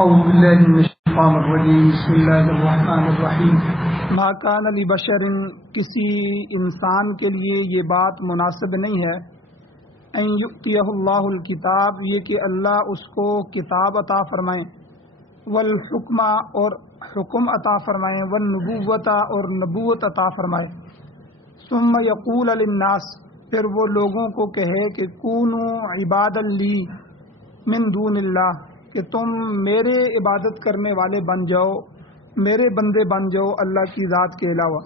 أعوذ بالله من الشيطان الرجيم بسم الله الرحمن الرحیم ما کان لبشر کسی انسان کے لیے یہ بات مناسب نہیں ہے ان یؤتیہ اللہ الکتاب یہ کہ اللہ اس کو کتاب عطا فرمائیں والحکم اور حکم عطا فرمائیں والنبوۃ اور نبوت عطا فرمائیں ثم یقول للناس پھر وہ لوگوں کو کہے کہ کونوا عبادا لی من دون اللہ کہ تم میرے عبادت کرنے والے بن جاؤ، میرے بندے بن جاؤ اللہ کی ذات کے علاوہ۔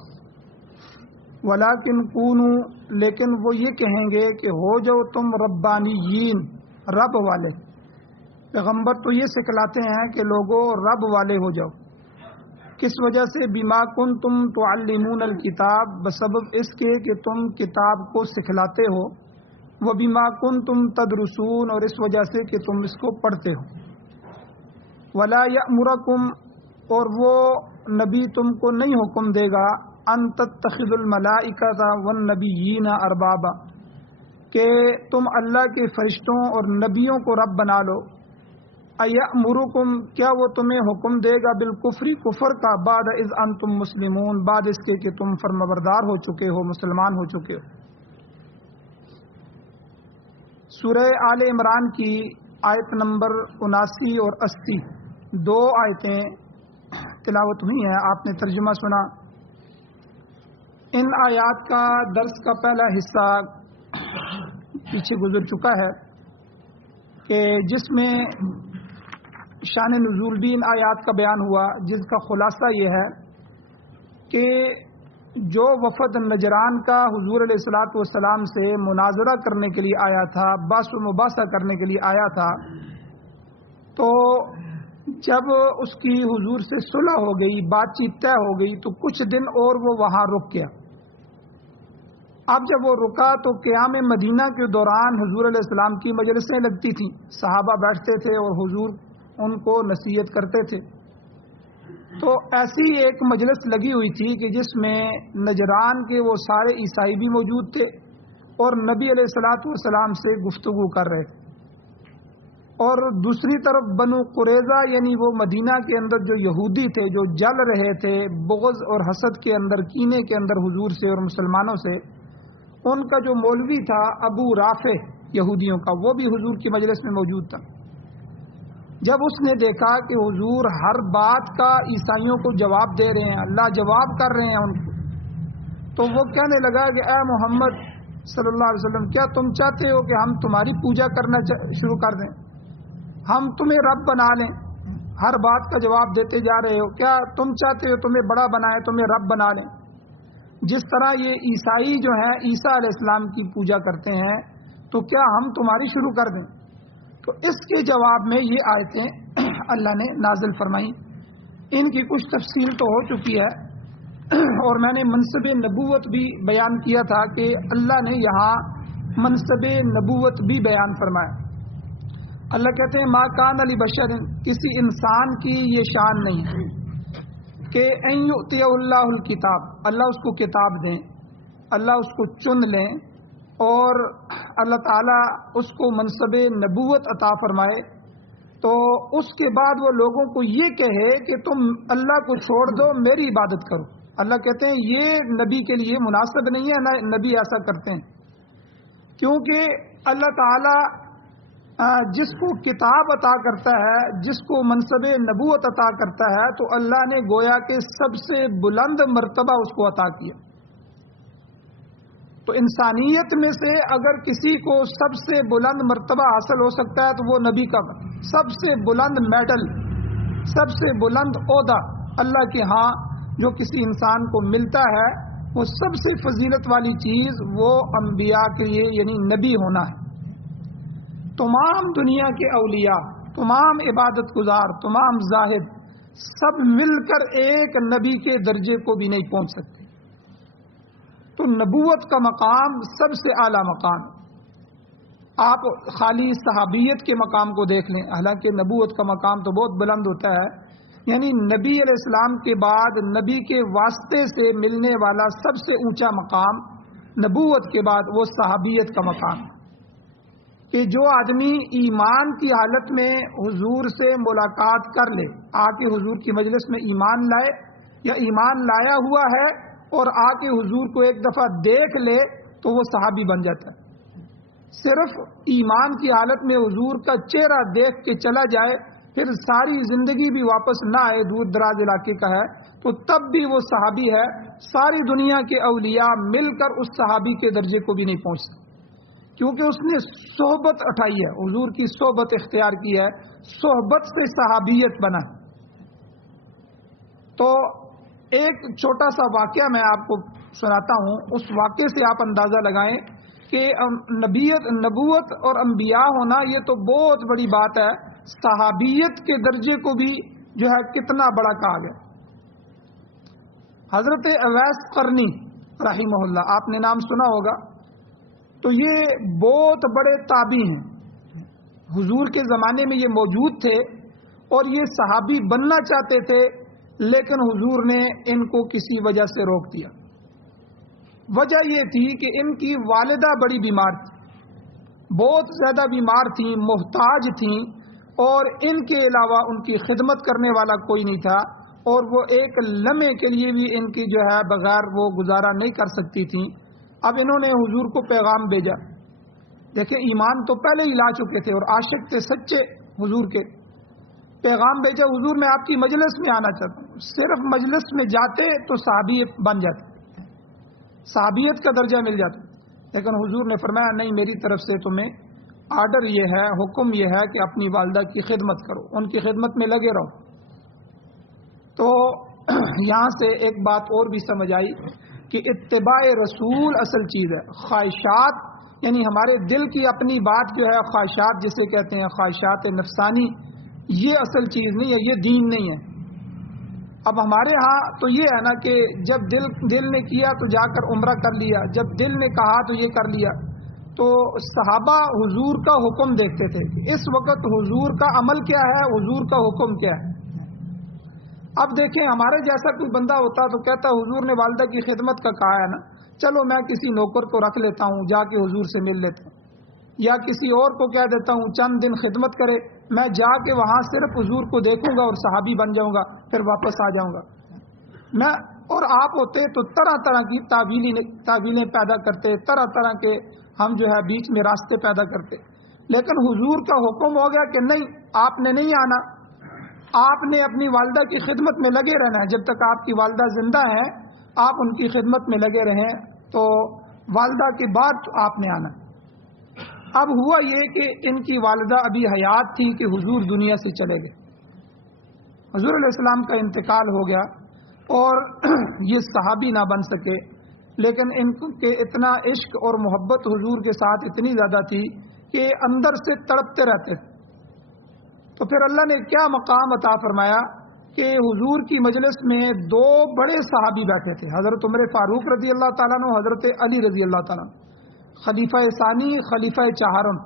ولیکن کونوا لیکن وہ یہ کہیں گے کہ ہو جاؤ تم ربانیین رب والے۔ پیغمبر تو یہ سکھلاتے ہیں کہ لوگوں رب والے ہو جاؤ۔ کس وجہ سے؟ بما کنتم تعلمون الکتاب بسبب اس کے کہ تم کتاب کو سکھلاتے ہو، وبما کنتم تدرسون اور اس وجہ سے کہ تم اس کو پڑھتے ہو۔ ولا یأمرکم اور وہ نبی تم کو نہیں حکم دے گا ان تتخذوا الملائکۃ والنبیین اربابا کہ تم اللہ کے فرشتوں اور نبیوں کو رب بنا لو۔ ایأمرکم کیا وہ تمہیں حکم دے گا بالکفر کفر کا بعد اذ انتم مسلمون بعد اس کے کہ تم فرمانبردار ہو چکے ہو، مسلمان ہو چکے ہو۔ سورہ آل عمران کی آیت نمبر 79 اور 80 دو آیتیں تلاوت ہوئی ہیں، آپ نے ترجمہ سنا۔ ان آیات کا درس کا پہلا حصہ پیچھے گزر چکا ہے کہ جس میں شان نزول بھی ان آیات کا بیان ہوا، جس کا خلاصہ یہ ہے کہ جو وفد نجران کا حضور علیہ الصلوۃ والسلام سے مناظرہ کرنے کے لیے آیا تھا، بحث و مباحثہ کرنے کے لیے آیا تھا، تو جب اس کی حضور سے صلح ہو گئی، بات چیت طے ہو گئی، تو کچھ دن اور وہ وہاں رک گیا۔ اب جب وہ رکا تو قیام مدینہ کے دوران حضور علیہ السلام کی مجلسیں لگتی تھیں، صحابہ بیٹھتے تھے اور حضور ان کو نصیحت کرتے تھے۔ تو ایسی ایک مجلس لگی ہوئی تھی کہ جس میں نجران کے وہ سارے عیسائی بھی موجود تھے اور نبی علیہ الصلوۃ والسلام سے گفتگو کر رہے تھے، اور دوسری طرف بنو قریظہ یعنی وہ مدینہ کے اندر جو یہودی تھے، جو جل رہے تھے بغض اور حسد کے اندر، کینے کے اندر حضور سے اور مسلمانوں سے، ان کا جو مولوی تھا ابو رافع یہودیوں کا، وہ بھی حضور کی مجلس میں موجود تھا۔ جب اس نے دیکھا کہ حضور ہر بات کا عیسائیوں کو جواب دے رہے ہیں، اللہ جواب کر رہے ہیں ان کو، تو وہ کہنے لگا کہ اے محمد صلی اللہ علیہ وسلم، کیا تم چاہتے ہو کہ ہم تمہاری پوجا کرنا شروع کر دیں، ہم تمہیں رب بنا لیں؟ ہر بات کا جواب دیتے جا رہے ہو، کیا تم چاہتے ہو تمہیں بڑا بنائیں، تمہیں رب بنا لیں؟ جس طرح یہ عیسائی جو ہیں عیسیٰ علیہ السلام کی پوجا کرتے ہیں، تو کیا ہم تمہاری شروع کر دیں؟ تو اس کے جواب میں یہ آیتیں اللہ نے نازل فرمائیں۔ ان کی کچھ تفصیل تو ہو چکی ہے، اور میں نے منصب نبوت بھی بیان کیا تھا کہ اللہ نے یہاں منصب نبوت بھی بیان فرمایا۔ اللہ کہتے ہیں ما کان لبشر کسی انسان کی یہ شان نہیں ہے کہ ان یؤتیہ اللہ الکتاب اللہ اس کو کتاب دیں، اللہ اس کو چن لیں اور اللہ تعالیٰ اس کو منصب نبوت عطا فرمائے، تو اس کے بعد وہ لوگوں کو یہ کہے کہ تم اللہ کو چھوڑ دو، میری عبادت کرو۔ اللہ کہتے ہیں یہ نبی کے لیے مناسب نہیں ہے، نہ نبی ایسا کرتے ہیں، کیونکہ اللہ تعالیٰ جس کو کتاب عطا کرتا ہے، جس کو منصب نبوت عطا کرتا ہے، تو اللہ نے گویا کہ سب سے بلند مرتبہ اس کو عطا کیا۔ تو انسانیت میں سے اگر کسی کو سب سے بلند مرتبہ حاصل ہو سکتا ہے تو وہ نبی کا سب سے بلند میڈل، سب سے بلند عہدہ اللہ کے ہاں جو کسی انسان کو ملتا ہے، وہ سب سے فضیلت والی چیز وہ انبیاء کے لیے یعنی نبی ہونا ہے۔ تمام دنیا کے اولیاء، تمام عبادت گزار، تمام زاہد سب مل کر ایک نبی کے درجے کو بھی نہیں پہنچ سکتے۔ تو نبوت کا مقام سب سے اعلیٰ مقام۔ آپ خالی صحابیت کے مقام کو دیکھ لیں، حالانکہ نبوت کا مقام تو بہت بلند ہوتا ہے، یعنی نبی علیہ السلام کے بعد نبی کے واسطے سے ملنے والا سب سے اونچا مقام نبوت کے بعد وہ صحابیت کا مقام ہے۔ کہ جو آدمی ایمان کی حالت میں حضور سے ملاقات کر لے، آ کے حضور کی مجلس میں ایمان لائے یا ایمان لایا ہوا ہے اور آ کے حضور کو ایک دفعہ دیکھ لے تو وہ صحابی بن جاتا ہے۔ صرف ایمان کی حالت میں حضور کا چہرہ دیکھ کے چلا جائے، پھر ساری زندگی بھی واپس نہ آئے، دور دراز علاقے کا ہے، تو تب بھی وہ صحابی ہے۔ ساری دنیا کے اولیاء مل کر اس صحابی کے درجے کو بھی نہیں پہنچ سکتے، کیونکہ اس نے صحبت اٹھائی ہے، حضور کی صحبت اختیار کی ہے، صحبت سے صحابیت بنا۔ تو ایک چھوٹا سا واقعہ میں آپ کو سناتا ہوں، اس واقعے سے آپ اندازہ لگائیں کہ نبوت اور انبیاء ہونا یہ تو بہت بڑی بات ہے، صحابیت کے درجے کو بھی جو ہے کتنا بڑا کہا گیا۔ حضرت اویس قرنی رحمہ اللہ، آپ نے نام سنا ہوگا، تو یہ بہت بڑے تابعی ہیں، حضور کے زمانے میں یہ موجود تھے اور یہ صحابی بننا چاہتے تھے، لیکن حضور نے ان کو کسی وجہ سے روک دیا۔ وجہ یہ تھی کہ ان کی والدہ بڑی بیمار تھی، بہت زیادہ بیمار تھیں، محتاج تھیں، اور ان کے علاوہ ان کی خدمت کرنے والا کوئی نہیں تھا، اور وہ ایک لمحے کے لیے بھی ان کی جو ہے بغیر وہ گزارا نہیں کر سکتی تھیں۔ اب انہوں نے حضور کو پیغام بھیجا، دیکھیں ایمان تو پہلے ہی لا چکے تھے اور عاشق تھے سچے حضور کے، پیغام بھیجا، حضور میں آپ کی مجلس میں آنا چاہتا ہوں۔ صرف مجلس میں جاتے تو صحابیت بن جاتے، صحابیت کا درجہ مل جاتا، لیکن حضور نے فرمایا نہیں، میری طرف سے تمہیں آرڈر یہ ہے، حکم یہ ہے کہ اپنی والدہ کی خدمت کرو، ان کی خدمت میں لگے رہو۔ تو یہاں سے ایک بات اور بھی سمجھ آئی کہ اتباع رسول اصل چیز ہے، خواہشات یعنی ہمارے دل کی اپنی بات جو ہے، خواہشات جسے کہتے ہیں، خواہشات نفسانی، یہ اصل چیز نہیں ہے، یہ دین نہیں ہے۔ اب ہمارے ہاں تو یہ ہے نا کہ جب دل نے کیا تو جا کر عمرہ کر لیا، جب دل نے کہا تو یہ کر لیا۔ تو صحابہ حضور کا حکم دیکھتے تھے، اس وقت حضور کا عمل کیا ہے، حضور کا حکم کیا ہے۔ اب دیکھیں ہمارے جیسا کوئی بندہ ہوتا تو کہتا حضور نے والدہ کی خدمت کا کہا ہے نا، چلو میں کسی نوکر کو رکھ لیتا ہوں، جا کے حضور سے مل لیتا ہوں، یا کسی اور کو کہہ دیتا ہوں چند دن خدمت کرے، میں جا کے وہاں صرف حضور کو دیکھوں گا اور صحابی بن جاؤں گا، پھر واپس آ جاؤں گا۔ میں اور آپ ہوتے تو طرح طرح کی تعویلیں پیدا کرتے، طرح طرح کے ہم جو ہے بیچ میں راستے پیدا کرتے، لیکن حضور کا حکم ہو گیا کہ نہیں، آپ نے نہیں آنا، آپ نے اپنی والدہ کی خدمت میں لگے رہنا ہے، جب تک آپ کی والدہ زندہ ہیں آپ ان کی خدمت میں لگے رہیں، تو والدہ کے بعد آپ نے آنا۔ اب ہوا یہ کہ ان کی والدہ ابھی حیات تھی کہ حضور دنیا سے چلے گئے، حضور علیہ السلام کا انتقال ہو گیا، اور یہ صحابی نہ بن سکے، لیکن ان کے اتنا عشق اور محبت حضور کے ساتھ اتنی زیادہ تھی کہ اندر سے تڑپتے رہتے تھے۔ تو پھر اللہ نے کیا مقام عطا فرمایا کہ حضور کی مجلس میں دو بڑے صحابی بیٹھے تھے، حضرت عمر فاروق رضی اللہ تعالیٰ عنہ، حضرت علی رضی اللہ تعالیٰ عنہ، خلیفہ ثانی، خلیفہ چہارم،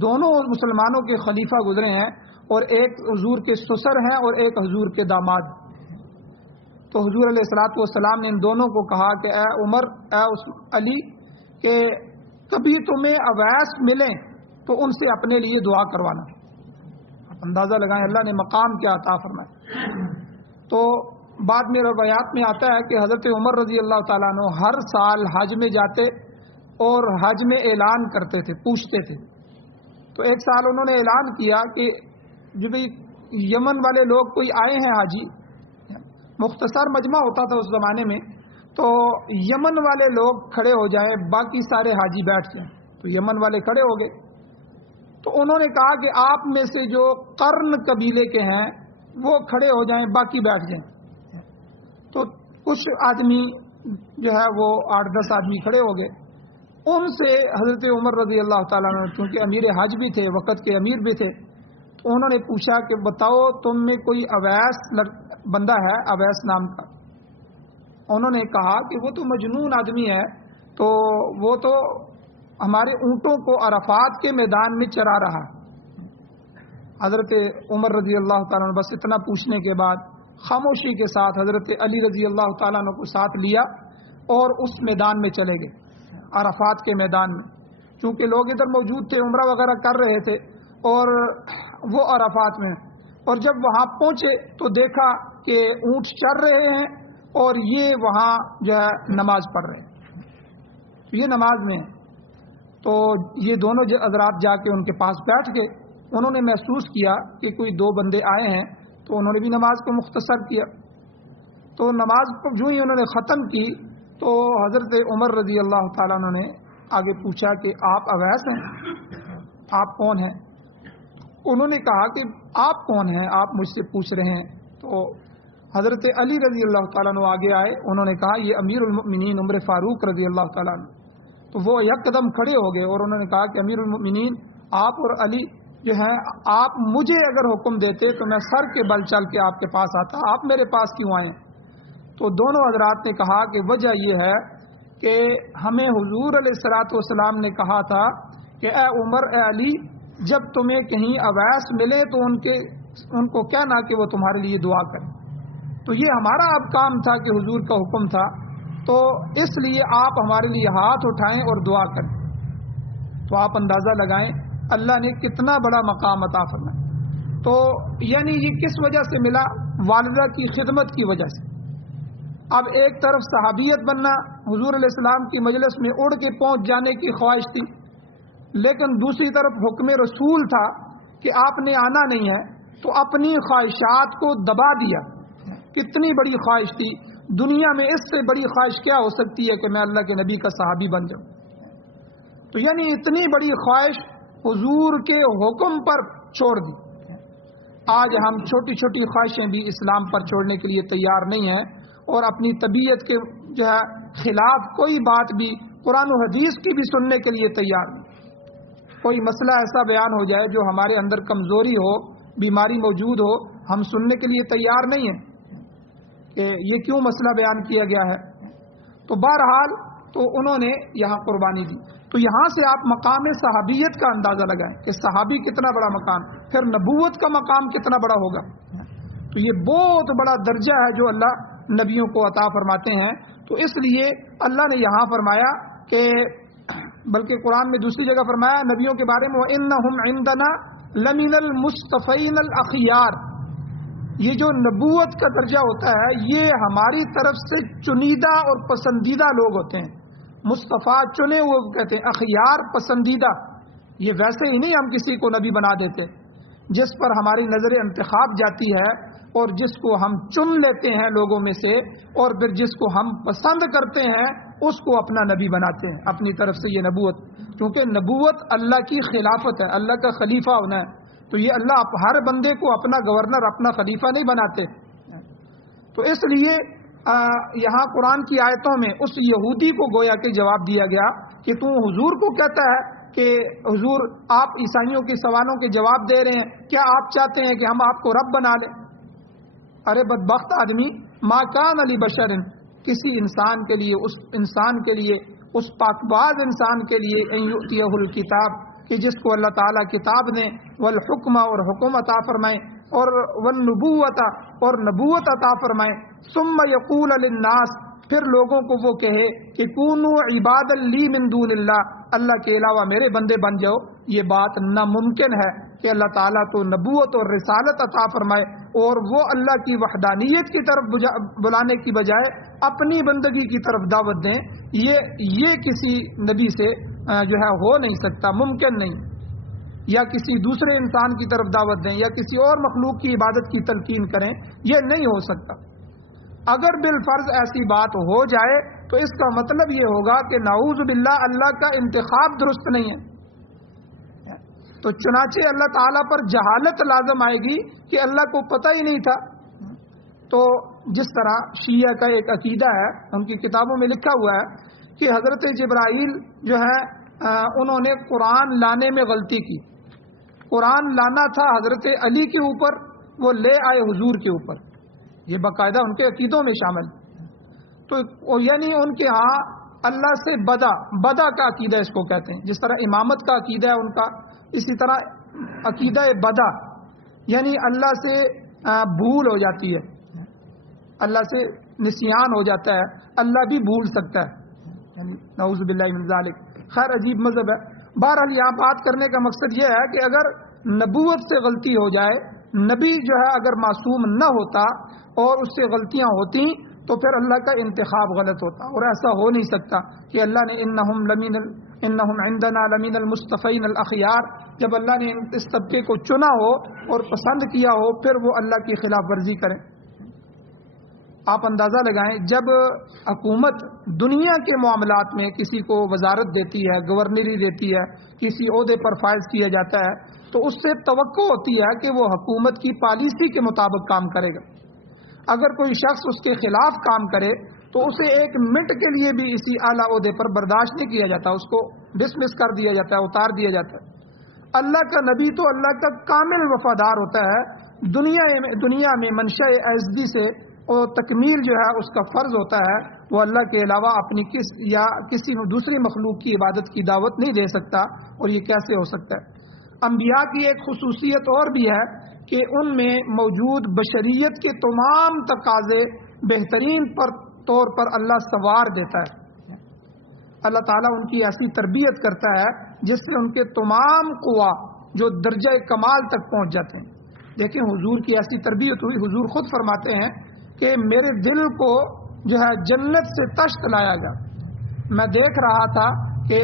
دونوں مسلمانوں کے خلیفہ گزرے ہیں، اور ایک حضور کے سسر ہیں اور ایک حضور کے داماد۔ تو حضور علیہ الصلوۃ والسلام نے ان دونوں کو کہا کہ اے عمر، اے علی، کہ کبھی تمہیں اویس ملیں تو ان سے اپنے لیے دعا کروانا۔ اندازہ لگائیں اللہ نے مقام کیا عطا فرمایا۔ تو بعد میں روایات میں آتا ہے کہ حضرت عمر رضی اللہ تعالیٰ عنہ ہر سال حج میں جاتے اور حج میں اعلان کرتے تھے، پوچھتے تھے۔ تو ایک سال انہوں نے اعلان کیا کہ جو بھی یمن والے لوگ کوئی آئے ہیں حاجی، مختصر مجمع ہوتا تھا اس زمانے میں، تو یمن والے لوگ کھڑے ہو جائیں، باقی سارے حاجی بیٹھ جائیں۔ تو یمن والے کھڑے ہو گئے، تو انہوں نے کہا کہ آپ میں سے جو قرن قبیلے کے ہیں وہ کھڑے ہو جائیں، باقی بیٹھ جائیں۔ تو کچھ آدمی جو ہے وہ 8-10 آدمی کھڑے ہو گئے، ان سے حضرت عمر رضی اللہ تعالیٰ عنہ چونکہ امیر حج بھی تھے، وقت کے امیر بھی تھے، تو انہوں نے پوچھا کہ بتاؤ تم میں کوئی اویس بندہ ہے، اویس نام کا؟ انہوں نے کہا کہ وہ تو مجنون آدمی ہے، تو وہ تو ہمارے اونٹوں کو عرفات کے میدان میں چرا رہا۔ حضرت عمر رضی اللہ تعالیٰ عنہ بس اتنا پوچھنے کے بعد خاموشی کے ساتھ حضرت علی رضی اللہ تعالیٰ عنہ کو ساتھ لیا اور اس میدان میں چلے گئے، عرفات کے میدان میں۔ چونکہ لوگ ادھر موجود تھے، عمرہ وغیرہ کر رہے تھے اور وہ عرفات میں، اور جب وہاں پہنچے تو دیکھا کہ اونٹ چر رہے ہیں اور یہ وہاں جو ہے نماز پڑھ رہے ہیں، یہ نماز میں ہیں۔ تو یہ دونوں حضرات جا کے ان کے پاس بیٹھ گئے، انہوں نے محسوس کیا کہ کوئی دو بندے آئے ہیں، تو انہوں نے بھی نماز کو مختصر کیا۔ تو نماز کو جو ہی انہوں نے ختم کی تو حضرت عمر رضی اللہ تعالیٰ عنہ نے آگے پوچھا کہ آپ اویس ہیں؟ آپ کون ہیں؟ انہوں نے کہا کہ آپ کون ہیں، آپ مجھ سے پوچھ رہے ہیں؟ تو حضرت علی رضی اللہ تعالیٰ عنہ آگے آئے، انہوں نے کہا یہ امیر المؤمنین عمر فاروق رضی اللہ تعالیٰ عنہ۔ تو وہ یک قدم کھڑے ہو گئے اور انہوں نے کہا کہ امیر المؤمنین آپ اور علی جو ہیں، آپ مجھے اگر حکم دیتے تو میں سر کے بل چل کے آپ کے پاس آتا، آپ میرے پاس کیوں آئے؟ تو دونوں حضرات نے کہا کہ وجہ یہ ہے کہ ہمیں حضور علیہ الصلوۃ والسلام نے کہا تھا کہ اے عمر، اے علی، جب تمہیں کہیں اویس ملے تو ان کو کہنا کہ وہ تمہارے لیے دعا کریں۔ تو یہ ہمارا اب کام تھا کہ حضور کا حکم تھا، تو اس لیے آپ ہمارے لیے ہاتھ اٹھائیں اور دعا کریں۔ تو آپ اندازہ لگائیں اللہ نے کتنا بڑا مقام عطا فرمایا۔ تو یعنی یہ کس وجہ سے ملا؟ والدہ کی خدمت کی وجہ سے۔ اب ایک طرف صحابیت بننا، حضور علیہ السلام کی مجلس میں اڑ کے پہنچ جانے کی خواہش تھی، لیکن دوسری طرف حکم رسول تھا کہ آپ نے آنا نہیں ہے، تو اپنی خواہشات کو دبا دیا۔ کتنی بڑی خواہش تھی، دنیا میں اس سے بڑی خواہش کیا ہو سکتی ہے کہ میں اللہ کے نبی کا صحابی بن جاؤں؟ تو یعنی اتنی بڑی خواہش حضور کے حکم پر چھوڑ دی۔ آج ہم چھوٹی چھوٹی خواہشیں بھی اسلام پر چھوڑنے کے لیے تیار نہیں ہیں، اور اپنی طبیعت کے جو ہے خلاف کوئی بات بھی قرآن و حدیث کی بھی سننے کے لیے تیار نہیں۔ کوئی مسئلہ ایسا بیان ہو جائے جو ہمارے اندر کمزوری ہو، بیماری موجود ہو، ہم سننے کے لیے تیار نہیں ہیں کہ یہ کیوں مسئلہ بیان کیا گیا ہے۔ تو بہرحال تو انہوں نے یہاں قربانی دی۔ تو یہاں سے آپ مقام صحابیت کا اندازہ لگائیں کہ صحابی کتنا بڑا مقام، پھر نبوت کا مقام کتنا بڑا ہوگا۔ تو یہ بہت بڑا درجہ ہے جو اللہ نبیوں کو عطا فرماتے ہیں۔ تو اس لیے اللہ نے یہاں فرمایا کہ بلکہ قرآن میں دوسری جگہ فرمایا نبیوں کے بارے میں وَإِنَّهُمْ عِنْدَنَا لَمِنَ الْمُصْطَفَيْنَ الْأَخْيَارِ، یہ جو نبوت کا درجہ ہوتا ہے یہ ہماری طرف سے چنیدہ اور پسندیدہ لوگ ہوتے ہیں۔ مصطفیٰ چنے ہوئے کہتے ہیں، اخیار پسندیدہ۔ یہ ویسے ہی نہیں ہم کسی کو نبی بنا دیتے، جس پر ہماری نظر انتخاب جاتی ہے اور جس کو ہم چن لیتے ہیں لوگوں میں سے، اور پھر جس کو ہم پسند کرتے ہیں اس کو اپنا نبی بناتے ہیں اپنی طرف سے۔ یہ نبوت، کیونکہ نبوت اللہ کی خلافت ہے، اللہ کا خلیفہ ہونا ہے، تو یہ اللہ ہر بندے کو اپنا گورنر، اپنا خلیفہ نہیں بناتے۔ تو اس لیے یہاں قرآن کی آیتوں میں اس یہودی کو گویا کہ جواب دیا گیا کہ تو حضور کو کہتا ہے کہ حضور آپ عیسائیوں کے سوالوں کے جواب دے رہے ہیں، کیا آپ چاہتے ہیں کہ ہم آپ کو رب بنا لیں؟ ارے بدبخت آدمی، ما کان لبشر، کسی انسان کے لیے، اس انسان کے لیے، اس پاکباز انسان کے لیے، ان یؤتیہ الکتاب، کہ جس کو اللہ تعالیٰ کتاب دیں، والحکم، اور حکم عطا فرمائیں، اور والنبوت، اور نبوت عطا فرمائیں، ثم یقول للناس، پھر لوگوں کو وہ کہے کہ کونوا عبادا لی من دون اللہ، اللہ کے علاوہ میرے بندے بن جاؤ۔ یہ بات ناممکن ہے کہ اللہ تعالیٰ کو نبوت اور رسالت عطا فرمائے اور وہ اللہ کی وحدانیت کی طرف بلانے کی بجائے اپنی بندگی کی طرف دعوت دیں۔ یہ کسی نبی سے جو ہے ہو نہیں سکتا، ممکن نہیں۔ یا کسی دوسرے انسان کی طرف دعوت دیں یا کسی اور مخلوق کی عبادت کی تلقین کریں، یہ نہیں ہو سکتا۔ اگر بالفرض ایسی بات ہو جائے تو اس کا مطلب یہ ہوگا کہ نعوذ باللہ اللہ کا انتخاب درست نہیں ہے۔ تو چنانچہ اللہ تعالیٰ پر جہالت لازم آئے گی کہ اللہ کو پتہ ہی نہیں تھا۔ تو جس طرح شیعہ کا ایک عقیدہ ہے، ان کی کتابوں میں لکھا ہوا ہے کہ حضرت جبرائیل جو ہے انہوں نے قرآن لانے میں غلطی کی۔ قرآن لانا تھا حضرت علی کے اوپر، وہ لے آئے حضور کے اوپر۔ یہ باقاعدہ ان کے عقیدوں میں شامل۔ تو یعنی ان کے ہاں اللہ سے بدا کا عقیدہ اس کو کہتے ہیں۔ جس طرح امامت کا عقیدہ ہے ان کا، اسی طرح عقیدہ بدا، یعنی اللہ سے بھول ہو جاتی ہے، اللہ سے نسیان ہو جاتا ہے، اللہ بھی بھول سکتا ہے، یعنی نعوذ باللہ من ذالک۔ خیر عجیب مذہب ہے، بہرحال یہاں بات کرنے کا مقصد یہ ہے کہ اگر نبوت سے غلطی ہو جائے، نبی جو ہے اگر معصوم نہ ہوتا اور اس سے غلطیاں ہوتی تو پھر اللہ کا انتخاب غلط ہوتا، اور ایسا ہو نہیں سکتا کہ اللہ نے انہم عندنا لمین المصطفین الاخیار، جب اللہ نے اس طبقے کو چنا ہو اور پسند کیا ہو پھر وہ اللہ کی خلاف ورزی کریں۔ آپ اندازہ لگائیں، جب حکومت دنیا کے معاملات میں کسی کو وزارت دیتی ہے، گورنری دیتی ہے، کسی عہدے پر فائز کیا جاتا ہے تو اس سے توقع ہوتی ہے کہ وہ حکومت کی پالیسی کے مطابق کام کرے گا۔ اگر کوئی شخص اس کے خلاف کام کرے تو اسے ایک منٹ کے لیے بھی اسی اعلیٰ عہدے پر برداشت نہیں کیا جاتا، اس کو ڈسمس کر دیا جاتا ہے، اتار دیا جاتا ہے۔ اللہ کا نبی تو اللہ کا کامل وفادار ہوتا ہے، دنیا میں منشأ عزتی سے اور تکمیل جو ہے اس کا فرض ہوتا ہے، وہ اللہ کے علاوہ اپنی کسی دوسری مخلوق کی عبادت کی دعوت نہیں دے سکتا، اور یہ کیسے ہو سکتا ہے؟ انبیاء کی ایک خصوصیت اور بھی ہے کہ ان میں موجود بشریت کے تمام تقاضے بہترین طور پر اللہ سنوار دیتا ہے۔ اللہ تعالیٰ ان کی ایسی تربیت کرتا ہے جس سے ان کے تمام قوا جو درجہ کمال تک پہنچ جاتے ہیں۔ دیکھیں حضور کی ایسی تربیت ہوئی، حضور خود فرماتے ہیں کہ میرے دل کو جو ہے جنت سے تشت لایا گیا، میں دیکھ رہا تھا کہ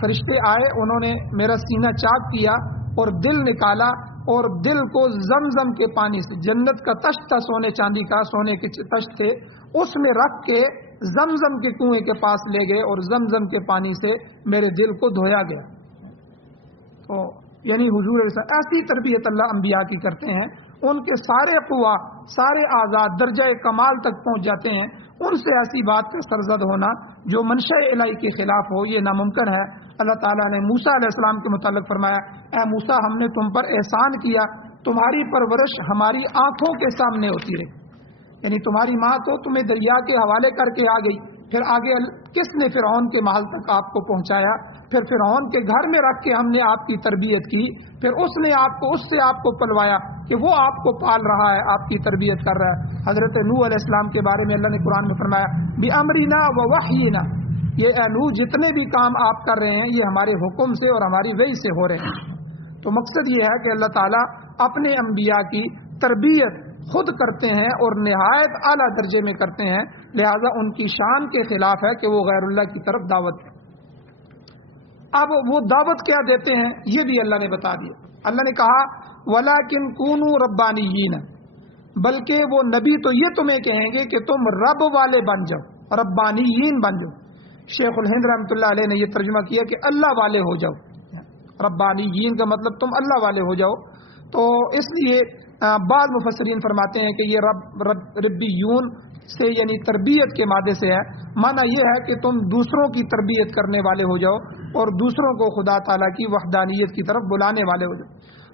فرشتے آئے، انہوں نے میرا سینہ چاک کیا اور دل نکالا، اور دل کو زمزم کے پانی سے، جنت کا تشت تھا سونے چاندی کا، سونے کے تشت تھے، اس میں رکھ کے زمزم کے کنویں کے پاس لے گئے اور زمزم کے پانی سے میرے دل کو دھویا گیا۔ تو یعنی حضور ایسی تربیت اللہ انبیاء کی کرتے ہیں، ان کے سارے قوا، سارے آزاد درجہ کمال تک پہنچ جاتے ہیں، ان سے ایسی بات کا سرزد ہونا جو منشأ الہی کے خلاف ہو یہ ناممکن ہے۔ اللہ تعالیٰ نے موسیٰ علیہ السلام کے متعلق فرمایا، اے موسیٰ ہم نے تم پر احسان کیا، تمہاری پرورش ہماری آنکھوں کے سامنے ہوتی رہی، یعنی تمہاری ماں تو تمہیں دریا کے حوالے کر کے آ گئی، پھر آگے کس نے فرعون کے محل تک آپ کو پہنچایا، پھر فرعون کے گھر میں رکھ کے ہم نے آپ کی تربیت کی، پھر اس نے اس سے آپ کو پلوایا کہ وہ آپ کو پال رہا ہے، آپ کی تربیت کر رہا ہے۔ حضرت نوح علیہ السلام کے بارے میں اللہ نے قرآن میں فرمایا بِأَمْرِنَا وَوَحْيِنَا، یہ اے نوح جتنے بھی کام آپ کر رہے ہیں یہ ہمارے حکم سے اور ہماری وحی سے ہو رہے ہیں۔ تو مقصد یہ ہے کہ اللہ تعالیٰ اپنے انبیاء کی تربیت خود کرتے ہیں اور نہایت اعلیٰ درجے میں کرتے ہیں، لہذا ان کی شان کے خلاف ہے کہ وہ غیر اللہ کی طرف دعوت دیں۔ اب وہ دعوت کیا دیتے ہیں یہ بھی اللہ نے بتا دیا۔ اللہ نے کہا وَلَٰكِن كُونُوا رَبَّانِيِّينَ، بلکہ وہ نبی تو یہ تمہیں کہیں گے کہ تم رب والے بن جاؤ، ربانیین بن جاؤ۔ شیخ الہند رحمۃ اللہ علیہ نے یہ ترجمہ کیا کہ اللہ والے ہو جاؤ، ربانیین کا مطلب تم اللہ والے ہو جاؤ۔ تو اس لیے بعض مفسرین فرماتے ہیں کہ یہ ربیون سے یعنی تربیت کے مادے سے ہے، معنی یہ ہے کہ تم دوسروں کی تربیت کرنے والے ہو جاؤ اور دوسروں کو خدا تعالیٰ کی وحدانیت کی طرف بلانے والے ہو جاؤ۔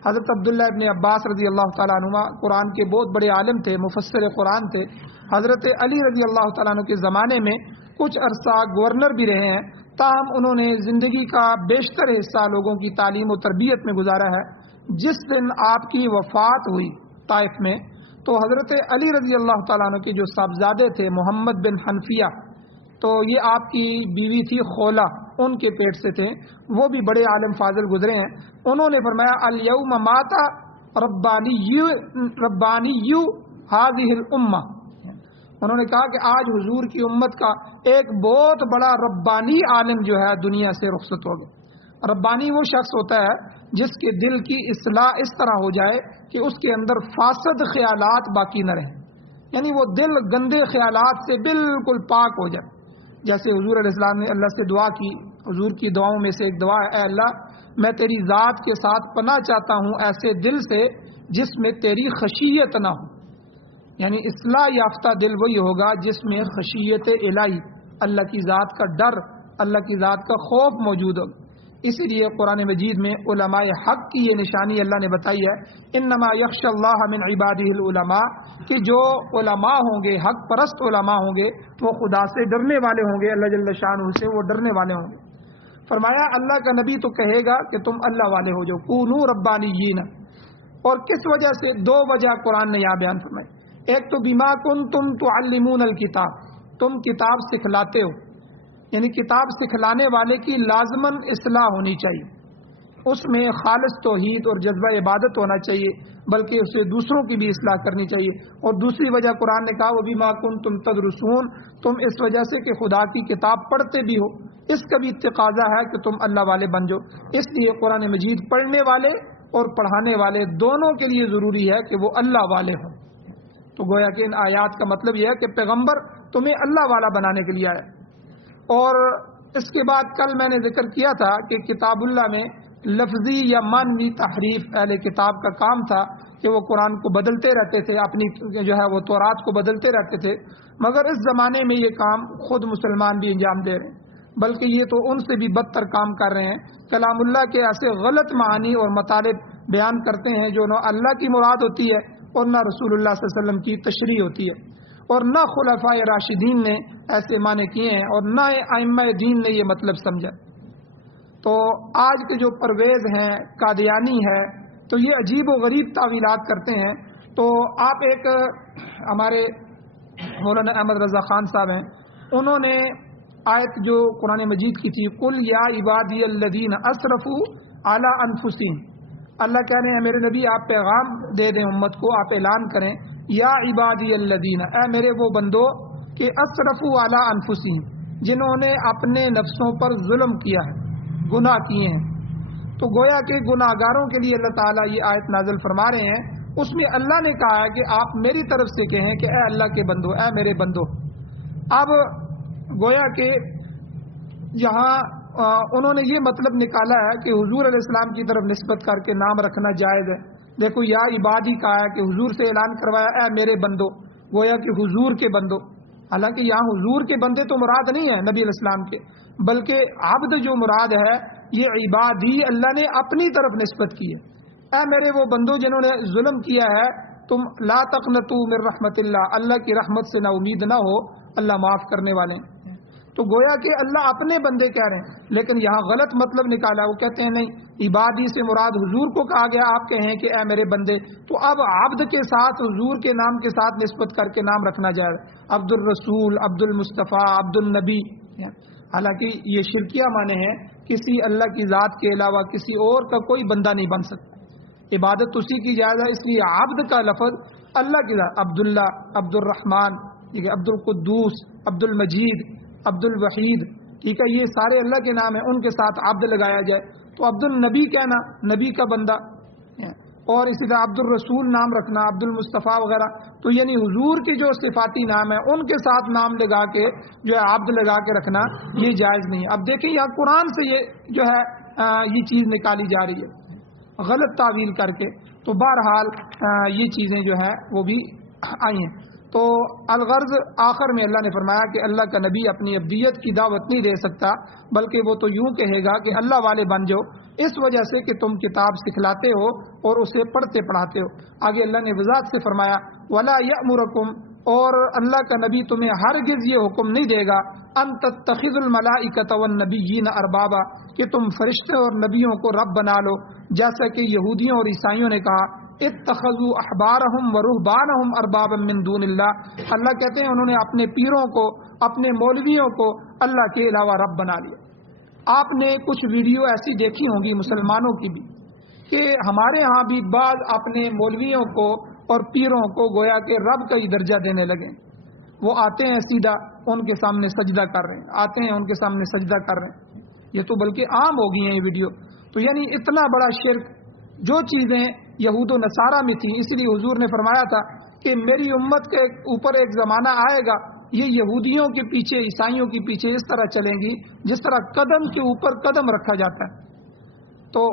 حضرت عبداللہ ابن عباس رضی اللہ تعالیٰ عنہ قرآن کے بہت بڑے عالم تھے، مفسر قرآن تھے۔ حضرت علی رضی اللہ تعالیٰ عنہ کے زمانے میں کچھ عرصہ گورنر بھی رہے ہیں، تاہم انہوں نے زندگی کا بیشتر حصہ لوگوں کی تعلیم و تربیت میں گزارا ہے۔ جس دن آپ کی وفات ہوئی طائف میں تو حضرت علی رضی اللہ تعالیٰ عنہ کے جو صاحبزادے تھے محمد بن حنفیہ، تو یہ آپ کی بیوی تھی خولہ، ان کے پیٹ سے تھے، وہ بھی بڑے عالم فاضل گزرے ہیں۔ انہوں نے فرمایا الیوم مات ربانی هذه الامہ، انہوں نے کہا کہ آج حضور کی امت کا ایک بہت بڑا ربانی عالم جو ہے دنیا سے رخصت ہو گیا۔ ربانی وہ شخص ہوتا ہے جس کے دل کی اصلاح اس طرح ہو جائے کہ اس کے اندر فاسد خیالات باقی نہ رہیں، یعنی وہ دل گندے خیالات سے بالکل پاک ہو جائے۔ جیسے حضور علیہ السلام نے اللہ سے دعا کی، حضور کی دعاؤں میں سے ایک دعا ہے، اے اللہ میں تیری ذات کے ساتھ پناہ چاہتا ہوں ایسے دل سے جس میں تیری خشیت نہ ہو، یعنی اصلاح یافتہ دل وہی ہوگا جس میں خشیت الہی، اللہ کی ذات کا ڈر، اللہ کی ذات کا خوف موجود ہوگا۔ اسی لیے قرآن مجید میں علماء حق کی یہ نشانی اللہ نے بتائی ہے، انما یخشی اللہ من عبادہ العلماء، کہ جو علماء ہوں گے، حق پرست علماء ہوں گے، وہ خدا سے ڈرنے والے ہوں گے، اللہ جل شانہ سے وہ ڈرنے والے ہوں گے۔ فرمایا اللہ کا نبی تو کہے گا کہ تم اللہ والے ہو جاؤ، کونوا ربانیین، اور کس وجہ سے؟ دو وجہ قرآن نے یہاں بیان فرمائی۔ ایک تو بما کنتم تعلمون الکتاب، تم کتاب سکھلاتے ہو، یعنی کتاب سکھلانے والے کی لازماً اصلاح ہونی چاہیے، اس میں خالص توحید اور جذبہ عبادت ہونا چاہیے، بلکہ اسے دوسروں کی بھی اصلاح کرنی چاہیے۔ اور دوسری وجہ قرآن نے کہا وہ بھی ما کنتم تدرسون، تم اس وجہ سے کہ خدا کی کتاب پڑھتے بھی ہو، اس کا بھی تقاضا ہے کہ تم اللہ والے بن جاؤ۔ اس لیے قرآن مجید پڑھنے والے اور پڑھانے والے دونوں کے لیے ضروری ہے کہ وہ اللہ والے ہوں۔ تو گویا کہ ان آیات کا مطلب یہ ہے کہ پیغمبر تمہیں اللہ والا بنانے کے لیے آیا۔ اور اس کے بعد کل میں نے ذکر کیا تھا کہ کتاب اللہ میں لفظی یا معنوی تحریف اہل کتاب کا کام تھا کہ وہ قرآن کو بدلتے رہتے تھے، اپنی جو ہے وہ تورات کو بدلتے رہتے تھے، مگر اس زمانے میں یہ کام خود مسلمان بھی انجام دے رہے ہیں، بلکہ یہ تو ان سے بھی بدتر کام کر رہے ہیں۔ کلام اللہ کے ایسے غلط معانی اور مطالب بیان کرتے ہیں جو نہ اللہ کی مراد ہوتی ہے اور نہ رسول اللہ صلی اللہ علیہ وسلم کی تشریح ہوتی ہے، اور نہ خلفائے راشدین نے ایسے معنی کیے ہیں اور نہ ائمہ دین نے یہ مطلب سمجھا۔ تو آج کے جو پرویز ہیں، قادیانی ہے، تو یہ عجیب و غریب تعویلات کرتے ہیں۔ تو آپ ایک ہمارے مولانا احمد رضا خان صاحب ہیں، انہوں نے آیت جو قرآن مجید کی تھی قل یا عبادی الذین اسرفوا علی انفسہم، اللہ کہہ رہے ہیں میرے نبی آپ پیغام دے دیں امت کو، آپ اعلان کریں یا عبادی الذین، اے میرے وہ بندو کہ اسرفوا علی انفسہم، جنہوں نے اپنے نفسوں پر ظلم کیا ہے، گناہ کیے ہیں۔ تو گویا کہ گناہ گاروں کے لیے اللہ تعالیٰ یہ آیت نازل فرما رہے ہیں، اس میں اللہ نے کہا ہے کہ آپ میری طرف سے کہیں کہ اے اللہ کے بندو، اے میرے بندو۔ اب گویا کہ یہاں انہوں نے یہ مطلب نکالا ہے کہ حضور علیہ السلام کی طرف نسبت کر کے نام رکھنا جائز ہے۔ دیکھو یا عبادی کہا ہے کہ حضور سے اعلان کروایا اے میرے بندو، گویا کہ حضور کے بندو، حالانکہ یہاں حضور کے بندے تو مراد نہیں ہے نبی علیہ السلام کے، بلکہ عبد جو مراد ہے یہ عبادی اللہ نے اپنی طرف نسبت کی ہے۔ اے میرے وہ بندو جنہوں نے ظلم کیا ہے، تم لا تقنطوا من رحمت اللہ کی رحمت سے نا امید نہ ہو، اللہ معاف کرنے والے ہیں۔ تو گویا کہ اللہ اپنے بندے کہہ رہے ہیں، لیکن یہاں غلط مطلب نکالا، وہ کہتے ہیں نہیں عبادی سے مراد حضور کو کہا گیا، آپ کہیں کہ اے میرے بندے، تو اب عبد کے ساتھ حضور کے نام کے ساتھ نسبت کر کے نام رکھنا جائے، عبد الرسول، عبد المصطفیٰ، عبد النبی، حالانکہ یہ شرکیہ معنی ہے، کسی اللہ کی ذات کے علاوہ کسی اور کا کوئی بندہ نہیں بن سکتا، عبادت اسی کی جائز ہے۔ اس لیے عبد کا لفظ اللہ کی ذات، عبداللہ، عبد الرحمن، ٹھیک ہے، عبد القدوس، عبد المجید، عبد الوحید، ٹھیک ہے، یہ سارے اللہ کے نام ہیں، ان کے ساتھ عبد لگایا جائے تو عبد النبی کہنا، نبی کا بندہ، اور اسی طرح عبد الرسول نام رکھنا، عبد المصطفیٰ وغیرہ، تو یعنی حضور کے جو صفاتی نام ہیں ان کے ساتھ نام لگا کے جو ہے عبد لگا کے رکھنا یہ جائز نہیں ہے۔ اب دیکھیں یہاں قرآن سے یہ جو ہے یہ چیز نکالی جا رہی ہے غلط تعویل کر کے، تو بہرحال یہ چیزیں جو ہے وہ بھی آئی ہیں۔ تو الغرض آخر میں اللہ نے فرمایا کہ اللہ کا نبی اپنی ابدیت کی دعوت نہیں دے سکتا، بلکہ وہ تو یوں کہے گا کہ اللہ والے بن جاؤ، اس وجہ سے کہ تم کتاب سکھلاتے ہو اور اسے پڑھتے پڑھاتے ہو۔ آگے اللہ نے وضاحت سے فرمایا وَلَا يَأْمُرَكُمْ، اور اللہ کا نبی تمہیں ہرگز یہ حکم نہیں دے گا ان تتخذوا الملائکۃ والنبیین اربابا، کہ تم فرشتے اور نبیوں کو رب بنا لو، جیسا کہ یہودیوں اور عیسائیوں نے کہا اتخذوا احبارهم ورهبانهم اربابا من دون اللہ، اللہ کہتے ہیں انہوں نے اپنے پیروں کو، اپنے مولویوں کو اللہ کے علاوہ رب بنا لیا۔ آپ نے کچھ ویڈیو ایسی دیکھی ہوں گی مسلمانوں کی بھی کہ ہمارے ہاں بھی بعض اپنے مولویوں کو اور پیروں کو گویا کہ رب کا ہی درجہ دینے لگے، وہ آتے ہیں سیدھا ان کے سامنے سجدہ کر رہے ہیں، آتے ہیں ان کے سامنے سجدہ کر رہے ہیں، یہ تو بلکہ عام ہو گئی ہیں یہ ویڈیو۔ تو یعنی اتنا بڑا شرک، جو چیزیں یہود و نصارہ میں تھیں، اس لیے حضور نے فرمایا تھا کہ میری امت کے اوپر ایک زمانہ آئے گا یہ یہودیوں کے پیچھے، عیسائیوں کے پیچھے اس طرح چلیں گی جس طرح قدم کے اوپر قدم رکھا جاتا ہے۔ تو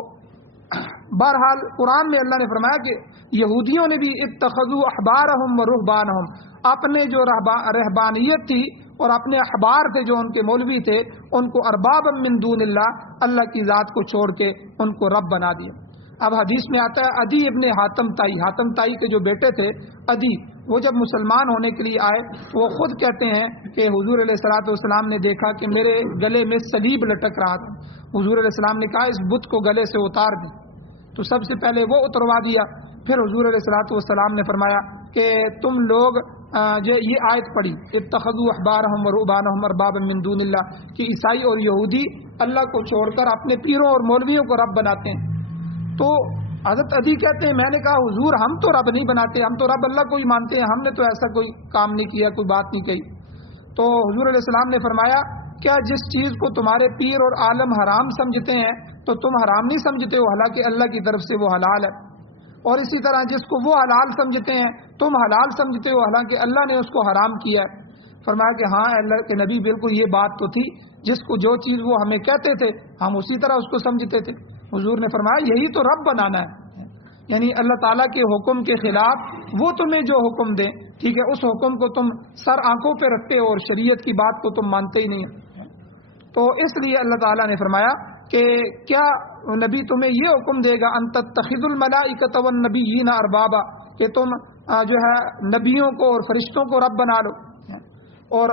بہرحال قرآن میں اللہ نے فرمایا کہ یہودیوں نے بھی اتخذوا احبارهم ورهبانهم، اپنے جو رہبانیت تھی اور اپنے احبار تھے جو ان کے مولوی تھے، ان کو اربابا من دون اللہ، اللہ کی ذات کو چھوڑ کے ان کو رب بنا دیا۔ اب حدیث میں آتا ہے عدی ابن حاتم طائی، حاتم طائی کے جو بیٹے تھے عدی، وہ جب مسلمان ہونے کے لیے آئے تو وہ خود کہتے ہیں کہ حضور علیہ الصلوۃ والسلام نے دیکھا کہ میرے گلے میں صلیب لٹک رہا تھا، حضور علیہ السلام نے کہا اس بت کو گلے سے اتار دیں، تو سب سے پہلے وہ اتروا دیا، پھر حضور علیہ الصلوۃ والسلام نے فرمایا کہ تم لوگ جو یہ آیت پڑھی اتخذوا احبارهم ورهبانهم اربابا من دون اللہ کہ عیسائی اور یہودی اللہ کو چھوڑ کر اپنے پیروں اور مولویوں کو رب بناتے ہیں. تو حضرت عدی کہتے ہیں میں نے کہا حضور ہم تو رب نہیں بناتے, ہم تو رب اللہ کو ہی مانتے ہیں, ہم نے تو ایسا کوئی کام نہیں کیا, کوئی بات نہیں کہی. تو حضور علیہ السلام نے فرمایا کیا جس چیز کو تمہارے پیر اور عالم حرام سمجھتے ہیں تو تم حرام نہیں سمجھتے ہو, حالانکہ اللہ کی طرف سے وہ حلال ہے. اور اسی طرح جس کو وہ حلال سمجھتے ہیں تم حلال سمجھتے ہو, حالانکہ اللہ نے اس کو حرام کیا ہے. فرمایا کہ ہاں اللہ کے نبی بالکل یہ بات تو تھی, جس کو جو چیز وہ ہمیں کہتے تھے ہم اسی طرح اس کو سمجھتے تھے. حضور نے فرمایا یہی تو رب بنانا ہے, یعنی اللہ تعالیٰ کے حکم کے خلاف وہ تمہیں جو حکم دیں, ٹھیک ہے, اس حکم کو تم سر آنکھوں پہ رکھتے ہو اور شریعت کی بات کو تم مانتے ہی نہیں. تو اس لیے اللہ تعالیٰ نے فرمایا کہ کیا نبی تمہیں یہ حکم دے گا ان تتخذوا الملائکۃ والنبیین اربابا, کہ تم جو ہے نبیوں کو اور فرشتوں کو رب بنا لو. اور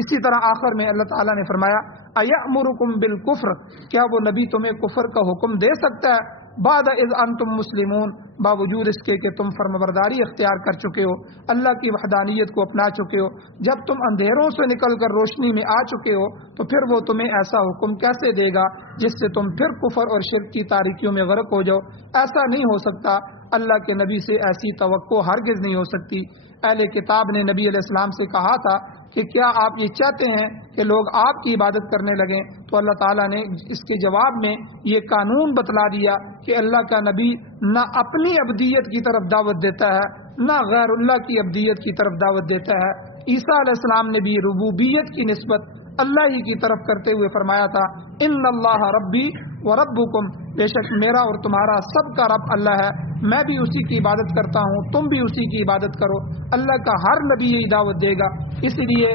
اسی طرح آخر میں اللہ تعالیٰ نے فرمایا ایأمرکم بالکفر, کیا وہ نبی تمہیں کفر کا حکم دے سکتا ہے بعد اذ انتم مسلمون, باوجود اس کے کہ تم فرمانبرداری اختیار کر چکے ہو, اللہ کی وحدانیت کو اپنا چکے ہو. جب تم اندھیروں سے نکل کر روشنی میں آ چکے ہو تو پھر وہ تمہیں ایسا حکم کیسے دے گا جس سے تم پھر کفر اور شرک کی تاریکیوں میں غرق ہو جاؤ. ایسا نہیں ہو سکتا, اللہ کے نبی سے ایسی توقع ہرگز نہیں ہو سکتی. اہل کتاب نے نبی علیہ السلام سے کہا تھا کہ کیا آپ یہ چاہتے ہیں کہ لوگ آپ کی عبادت کرنے لگیں, تو اللہ تعالیٰ نے اس کے جواب میں یہ قانون بتلا دیا کہ اللہ کا نبی نہ اپنی عبدیت کی طرف دعوت دیتا ہے نہ غیر اللہ کی عبدیت کی طرف دعوت دیتا ہے. عیسیٰ علیہ السلام نے بھی ربوبیت کی نسبت اللہ ہی کی طرف کرتے ہوئے فرمایا تھا ان اللہ ربی و ربکم, بے شک میرا اور تمہارا سب کا رب اللہ ہے, میں بھی اسی کی عبادت کرتا ہوں, تم بھی اسی کی عبادت کرو. اللہ کا ہر نبی یہی دعوت دے گا. اسی لیے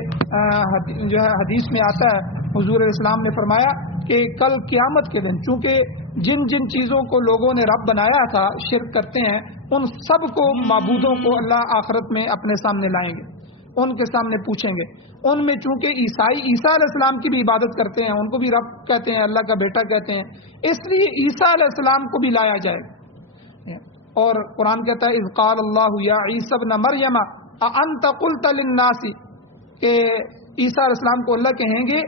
جو ہے حدیث میں آتا ہے حضور علیہ السلام نے فرمایا کہ کل قیامت کے دن چونکہ جن جن چیزوں کو لوگوں نے رب بنایا تھا شرک کرتے ہیں, ان سب کو معبودوں کو اللہ آخرت میں اپنے سامنے لائیں گے, ان کے سامنے پوچھیں گے. ان میں چونکہ عیسائی عیسیٰ علیہ السلام کی بھی عبادت کرتے ہیں, ان کو بھی رب کہتے ہیں, اللہ کا بیٹا کہتے ہیں, اس لیے عیسیٰ علیہ السلام کو بھی لایا جائے گا. اور قرآن کہتا ہے اذ قال اللہ یا عیسی ابن مریم اانت قلت للناس, کہ عیسیٰ علیہ السلام کو اللہ کہیں گے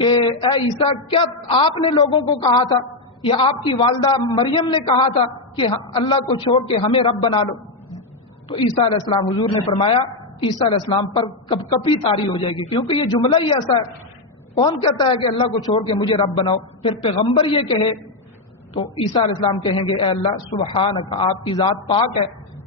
کہ اے عیسیٰ کیا آپ نے لوگوں کو کہا تھا یا آپ کی والدہ مریم نے کہا تھا کہ اللہ کو چھوڑ کے ہمیں رب بنا لو. تو عیسیٰ علیہ السلام حضور نے فرمایا عیسیٰ علیہ السلام پر کب کپی طاری ہو جائے گی, کیونکہ یہ جملہ ہی ایسا ہے. کون کہتا ہے کہ اللہ کو چھوڑ کے مجھے رب بناؤ؟ پھر پیغمبر یہ کہے تو عیسیٰ علیہ السلام کہیں گے اے اللہ سبحانک, آپ کی ذات پاک ہے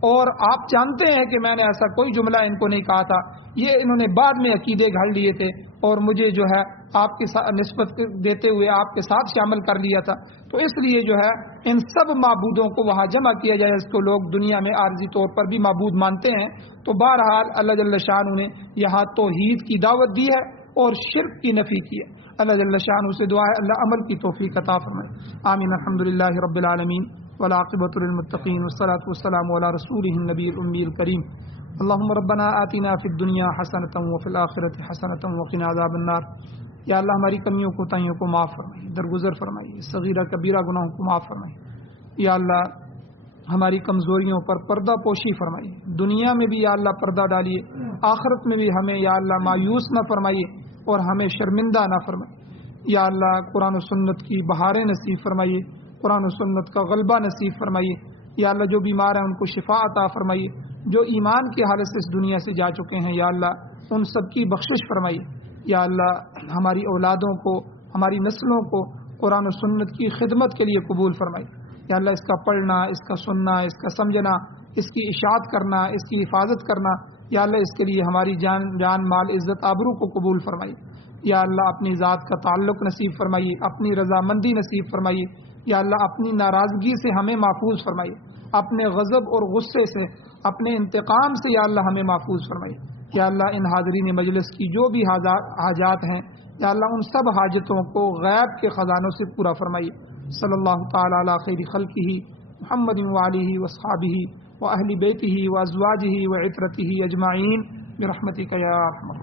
اور آپ جانتے ہیں کہ میں نے ایسا کوئی جملہ ان کو نہیں کہا تھا, یہ انہوں نے بعد میں عقیدے گھڑ لیے تھے اور مجھے جو ہے آپ کے ساتھ نسبت دیتے ہوئے آپ کے ساتھ شامل کر لیا تھا. تو اس لیے جو ہے ان سب معبودوں کو وہاں جمع کیا جائے, اس کو لوگ دنیا میں عارضی طور پر بھی معبود مانتے ہیں. تو بہرحال اللہ جل شانہ نے یہاں توحید کی دعوت دی ہے اور شرک کی نفی کی ہے. اللہ جل شانہ سے دعا ہے اللہ عمل کی توفیق عطا فرمائے. آمین. الحمدللہ رب العالمین والعاقبۃ للمتقین والصلاۃ والسلام علی رسولہ النبی الأمی الکریم. اللهم ربنا آتنا فی الدنیا حسنۃ وفی الآخرۃ حسنۃ وقنا عذاب النار. یا اللہ ہماری کمیوں کوتاہیوں کو معاف فرمائیے, درگزر فرمائیے, صغیرہ کبیرہ گناہوں کو معاف فرمائیے. یا اللہ ہماری کمزوریوں پر پردہ پوشی فرمائیے, دنیا میں بھی یا اللہ پردہ ڈالیے, آخرت میں بھی ہمیں یا اللہ مایوس نہ فرمائیے اور ہمیں شرمندہ نہ فرمائیے. یا اللہ قرآن و سنت کی بہاریں نصیب فرمائیے, قرآن و سنت کا غلبہ نصیب فرمائیے. یا اللہ جو بیمار ہیں ان کو شفا عطا فرمائیے, جو ایمان کی حالت سے اس دنیا سے جا چکے ہیں یا اللہ ان سب کی بخشش فرمائیے. یا اللہ ہماری اولادوں کو, ہماری نسلوں کو قرآن و سنت کی خدمت کے لیے قبول فرمائیے. یا اللہ اس کا پڑھنا, اس کا سننا, اس کا سمجھنا, اس کی اشاعت کرنا, اس کی حفاظت کرنا, یا اللہ اس کے لیے ہماری جان مال عزت آبرو کو قبول فرمائیے. یا اللہ اپنی ذات کا تعلق نصیب فرمائیے, اپنی رضامندی نصیب فرمائیے. یا اللہ اپنی ناراضگی سے ہمیں محفوظ فرمائیے, اپنے غضب اور غصے سے, اپنے انتقام سے یا اللہ ہمیں محفوظ فرمائیے. یا اللہ ان حاضرین مجلس کی جو بھی حاجات ہیں یا اللہ ان سب حاجتوں کو غیب کے خزانوں سے پورا فرمائیے. صلی اللہ تعالی علی خیر خلقہ محمد وآلہ وصحابہ واہل بیتہ وازواجہ وعترتہ اجمعین برحمتک یا ارحم